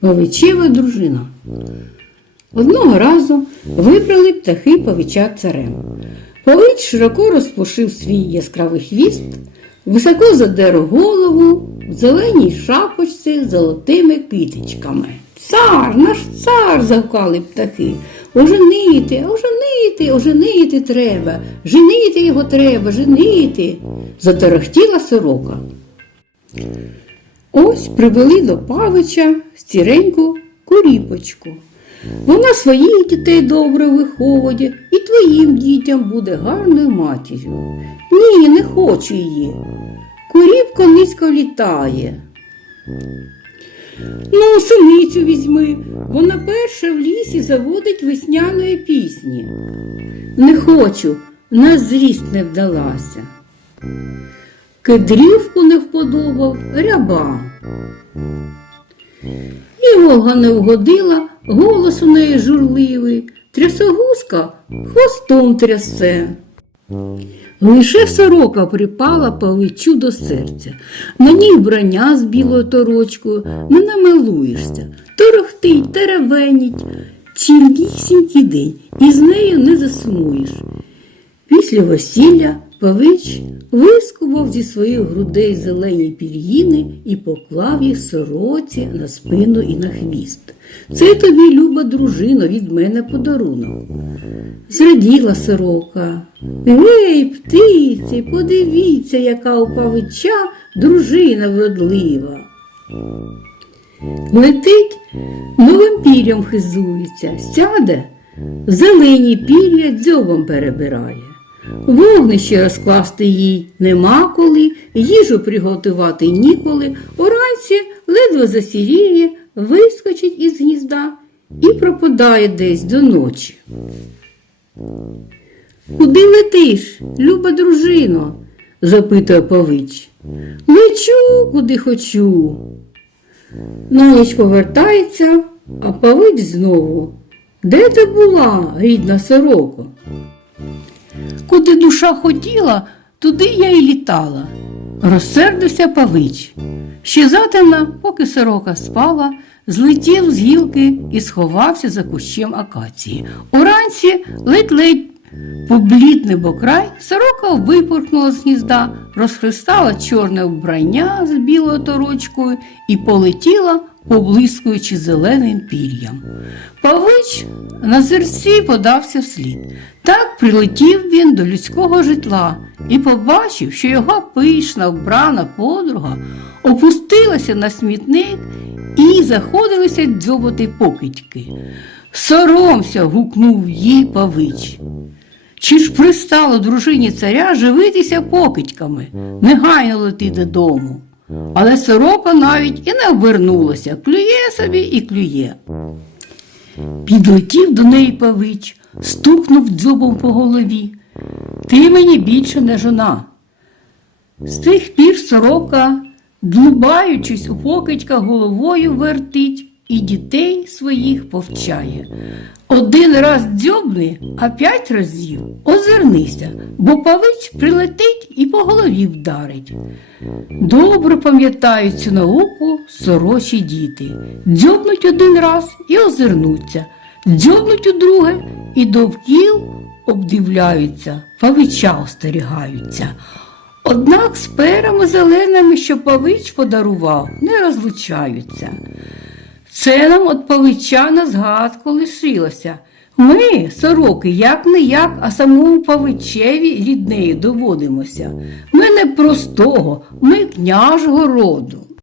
Павичева дружина. Одного разу вибрали птахи павича царем. Павич широко розпушив свій яскравий хвіст, високо задер голову в зеленій шапочці з золотими китичками. Цар, наш цар, загукали птахи. Оженити, оженити, оженити треба, женити його треба, женити. Заторохтіла сорока. Ось привели до павича стіреньку куріпочку. Вона своїх дітей добре виховує і твоїм дітям буде гарною матір'ю. Ні, не хочу її. Куріпка низько літає. Ну, синицю візьми, вона перша в лісі заводить весняної пісні. Не хочу, на зріст не вдалася. Кедрівку не вподобав ряба. І Волга не вгодила, голос у неї журливий, трясогузка хвостом трясе. Лише сорока припала павичу до серця. На ній вбрання з білою торочкою, не намилуєшся, торохтить, теревеніть, цілісінький день, і з нею не засумуєш. Після весілля Павич вискував зі своїх грудей зелені пір'їни і поклав їх сороці на спину і на хвіст. Це тобі, люба дружина, від мене подарунок. Зраділа сорока. Гей, птиці, подивіться, яка у павича дружина вродлива. Летить, новим пір'ям хизується, сяде, зелені пір'я дзьобом перебирає. Вогнище розкласти їй нема коли, їжу приготувати ніколи, уранці ледве засіріє, вискочить із гнізда і пропадає десь до ночі. Куди летиш, люба дружино? запитує павич. Лечу, куди хочу. На ніч повертається, а павич знову. Де ти була, рідна сороко? Душа хотіла, туди я й літала. Розсердився павич. Ще затемна, поки сорока спала, злетів з гілки і сховався за кущем акації. Уранці ледь-ледь поблід небокрай, сорока випорхнула з гнізда, розхристала чорне вбрання з білою торочкою і полетіла, поблискуючи зеленим пір'ям. Павич на зерці подався вслід. Так прилетів він до людського житла і побачив, що його пишна вбрана подруга опустилася на смітник і заходилися дзьоботи покидьки. Соромся, гукнув їй павич. Чи ж пристало дружині царя живитися покидьками, негайно лети додому. Але сорока навіть і не обернулася, клює собі і клює. Підлетів до неї павич, стукнув дзьобом по голові. Ти мені більше не жона. З тих пір сорока, длубаючись у покидька, головою вертить і дітей своїх повчає. Один раз дзьобни, а п'ять разів озирнися, бо павич прилетить і по голові вдарить. Добре пам'ятають цю науку сорочі діти. Дзьобнуть один раз і озирнуться, дзьобнуть удруге і довкіл обдивляються, павича остерігаються. Однак з перами зеленими, що павич подарував, не розлучаються. Це нам от павича на згадку лишилося. Ми, сороки, як не як, а самому павичеві ріднею доводимося. Ми не простого, ми княжого роду.